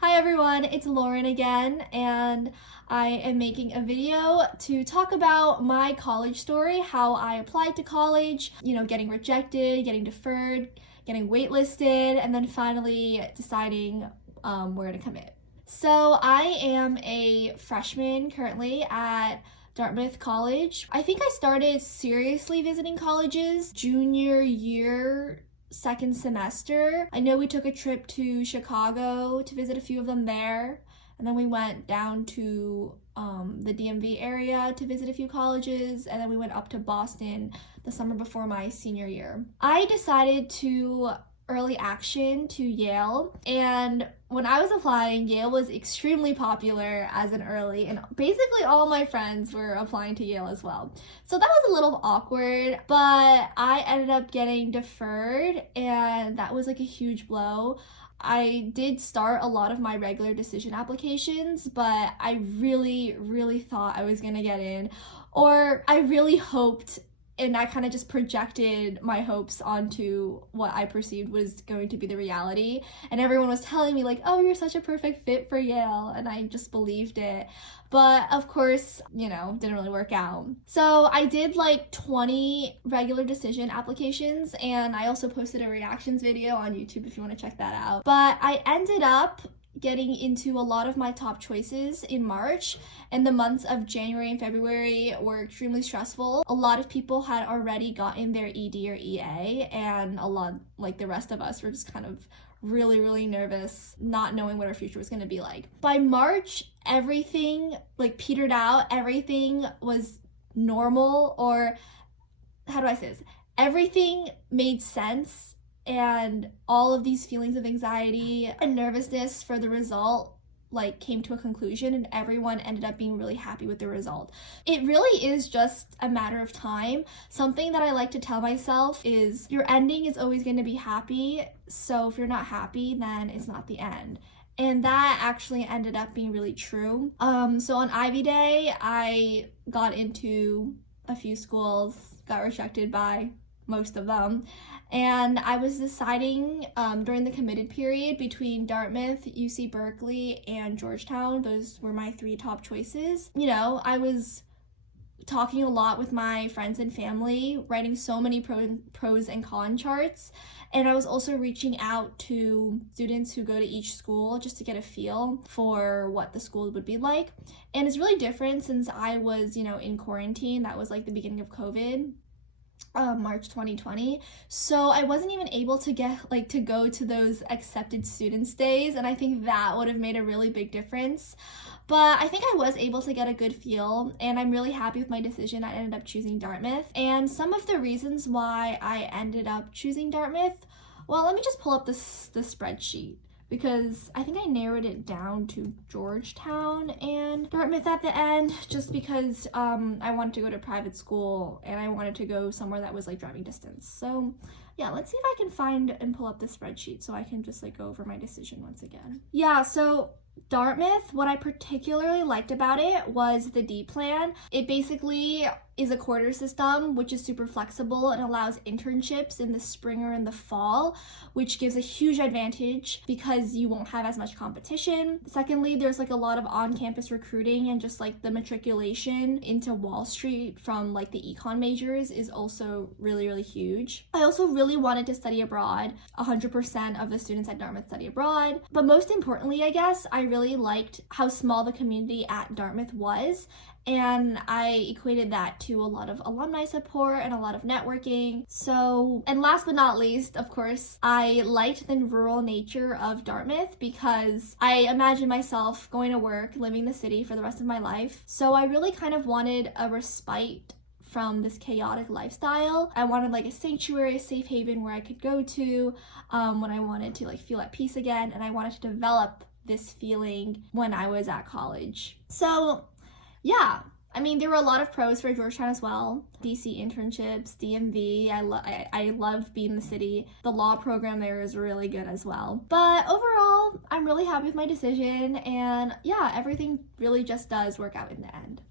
Hi everyone, it's Lauren again, and I am making a video to talk about my college story, how I applied to college, getting rejected, getting deferred, getting waitlisted, and then finally deciding where to commit. So I am a freshman currently at Dartmouth College. I think I started seriously visiting colleges junior year, second semester. I know we took a trip to Chicago to visit a few of them there, and then we went down to the DMV area to visit a few colleges, and then we went up to Boston the summer before my senior year. I decided to early action to Yale, and when I was applying, Yale was extremely popular as an early, and basically all my friends were applying to Yale as well. So that was a little awkward, but I ended up getting deferred, and that was like a huge blow. I did start a lot of my regular decision applications, but I really thought I was gonna get in, or I really hoped, and I kind of just projected my hopes onto what I perceived was going to be the reality. And everyone was telling me like, oh, you're such a perfect fit for Yale. And I just believed it. But of course, didn't really work out. So I did like 20 regular decision applications, and I also posted a reactions video on YouTube if you want to check that out. But I ended up getting into a lot of my top choices in March, and the months of January and February were extremely stressful. A lot of people had already gotten their ED or EA, and a lot, like the rest of us, were just kind of really nervous, not knowing what our future was going to be like. By March, everything like petered out. Everything was normal, or how do I say this? Everything made sense. And all of these feelings of anxiety and nervousness for the result came to a conclusion, and everyone ended up being really happy with the result. It really is just a matter of time. Something that I like to tell myself is your ending is always going to be happy. So if you're not happy, then it's not the end. And that actually ended up being really true. So on Ivy Day, I got into a few schools, got rejected by most of them, and I was deciding during the committed period between Dartmouth, UC Berkeley, and Georgetown. Those were my three top choices. I was talking a lot with my friends and family, writing so many pros and con charts, and I was also reaching out to students who go to each school just to get a feel for what the school would be like. And it's really different since I was, in quarantine. That was like the beginning of COVID. March 2020, so I wasn't even able to get to go to those accepted students days, and I think that would have made a really big difference. But I think I was able to get a good feel, and I'm really happy with my decision. I ended up choosing Dartmouth, and some of the reasons why I ended up choosing Dartmouth, well, let me just pull up the spreadsheet, because I think I narrowed it down to Georgetown and Dartmouth at the end, just because I wanted to go to private school and I wanted to go somewhere that was driving distance. So yeah, let's see if I can find and pull up the spreadsheet so I can just go over my decision once again. Yeah, so Dartmouth, what I particularly liked about it was the D plan. It basically is a quarter system, which is super flexible and allows internships in the spring or in the fall, which gives a huge advantage because you won't have as much competition. Secondly, there's a lot of on-campus recruiting, and just the matriculation into Wall Street from the econ majors is also really huge. I also really wanted to study abroad. 100% of the students at Dartmouth study abroad. But most importantly, I guess, I really liked how small the community at Dartmouth was, and I equated that to a lot of alumni support and a lot of networking. So, and last but not least, of course, I liked the rural nature of Dartmouth because I imagine myself going to work, living in the city for the rest of my life. So I really kind of wanted a respite from this chaotic lifestyle. I wanted a sanctuary, a safe haven where I could go to when I wanted to feel at peace again, and I wanted to develop this feeling when I was at college. So yeah, I mean, there were a lot of pros for Georgetown as well. DC internships, DMV, I love being in the city. The law program there is really good as well. But overall, I'm really happy with my decision, and yeah, everything really just does work out in the end.